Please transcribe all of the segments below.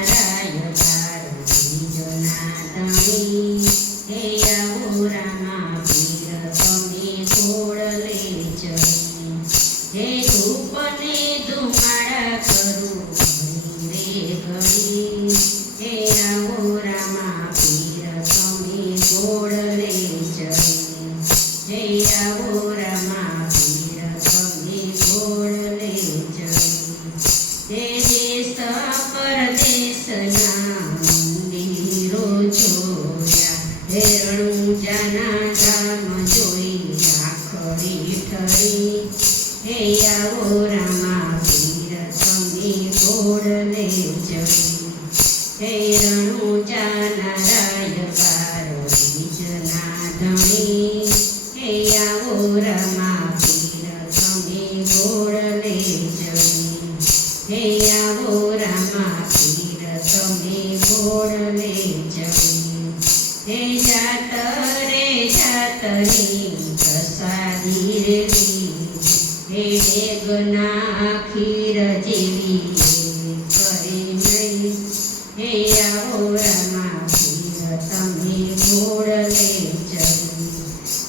રાય બાર બીજના ધણી હે આવો રામા પીર તમે ઘોડલે ચડી હે ધૂપને ધુમાડા કરું રે ઘડી હે આવો રામા પીર તમે ઘોડલે ચડી હે આવો રામા પીર તમે ઘોડલે ચડી હે દેશ પરદેશના મંદિરો જોયા હે રણુજાના ધામ જોઈ રાખડી ઠરી હે આવો રામા પીર તમે ઘોડલે ચડી હે રણુજાના રાય બાર બીજના ધણી હે આવો રામા પીર તમે ઘોડલે ચડી હે આવો રામા પીર તમે ઘોડલે ચડી હે જાત રે જાતની પ્રસાદી રે હે ડેગના ખીર જેવી કરે નહીં હે આવો રામા પીર તમે ઘોડલે ચડી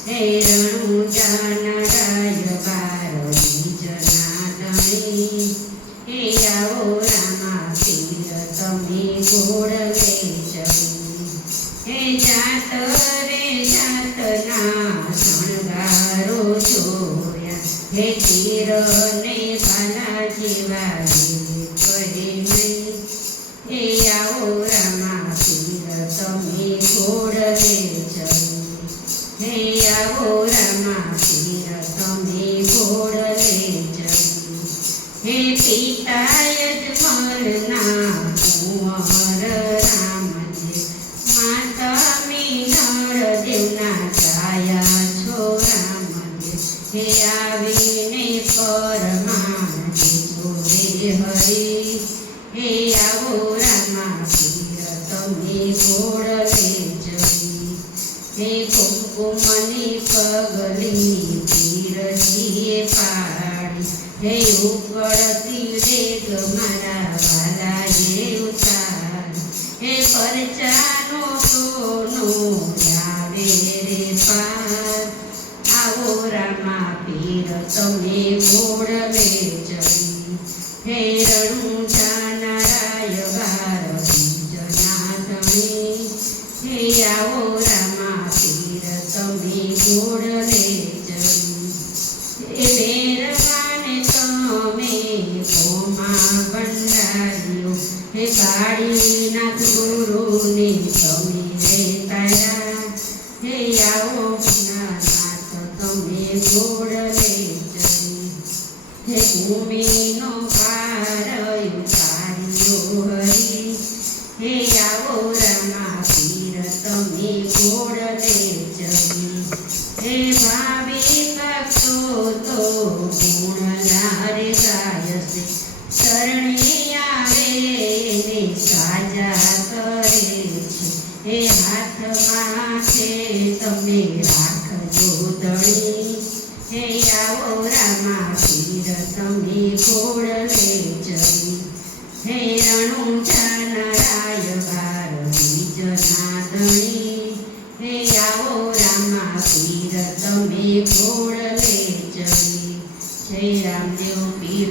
હે રણુજાના રાય બાર બીજના ધણી હે આવો રામા પીર તમે ઘોડલે ચડી હે જાત રે જાતના શણગારો જોયા હે તીર ને ભાલા જેવા કહે નહીં હે આવો રામા પીર તમે ઘોડલે ચડી હે આવો રામા પીર તમે ઘોડલે ચડી હે પિતા યજમલના કુંવર રામજે માતા મીનળ દેવના છાયા છો રામજે હે આવીને પરમાણ દેજો રે હરી હે આવો રામા પીર તમે ઘોડલે ચડી હે કુમકુમની પગલી પીરજીએ પાડી હે ઉકળતી રેગ મારા વાલાએ ઉતારી હે પરચાનો સોનો આવે રે પાર આવો રામા પીર તમે ઘોડલે ચડી હે રણુજાના રાય બાર બીજના ધણી હે આવો રામા પીર તમે ઘોડલે ચડી હે મેરવાને તમે કોમા ભંડાર્યો હે કાળીનાથ ગુરુને તમે રે તારા હે આવો નાથ તમે ઘોડલે ચડી હે ભૂમિનો પાર ઉતાર્યો હરી હે આવો રામા પીર તમે ઘોડલે ચડી હે ભાવિ ભક્તો તો ગુણના રે ગાય છે શરણે આવે એને સાજા કરે છે હે હાથમાં છે તમે રાખજો ધણી હે આવો રામા પીર તમે ઘોડલે ચડી હે રણુજાના રાય બાર બીજના ધણી હે આવો રામા પીર તમે ઘોડલે ચડી જય રામદેવ પીર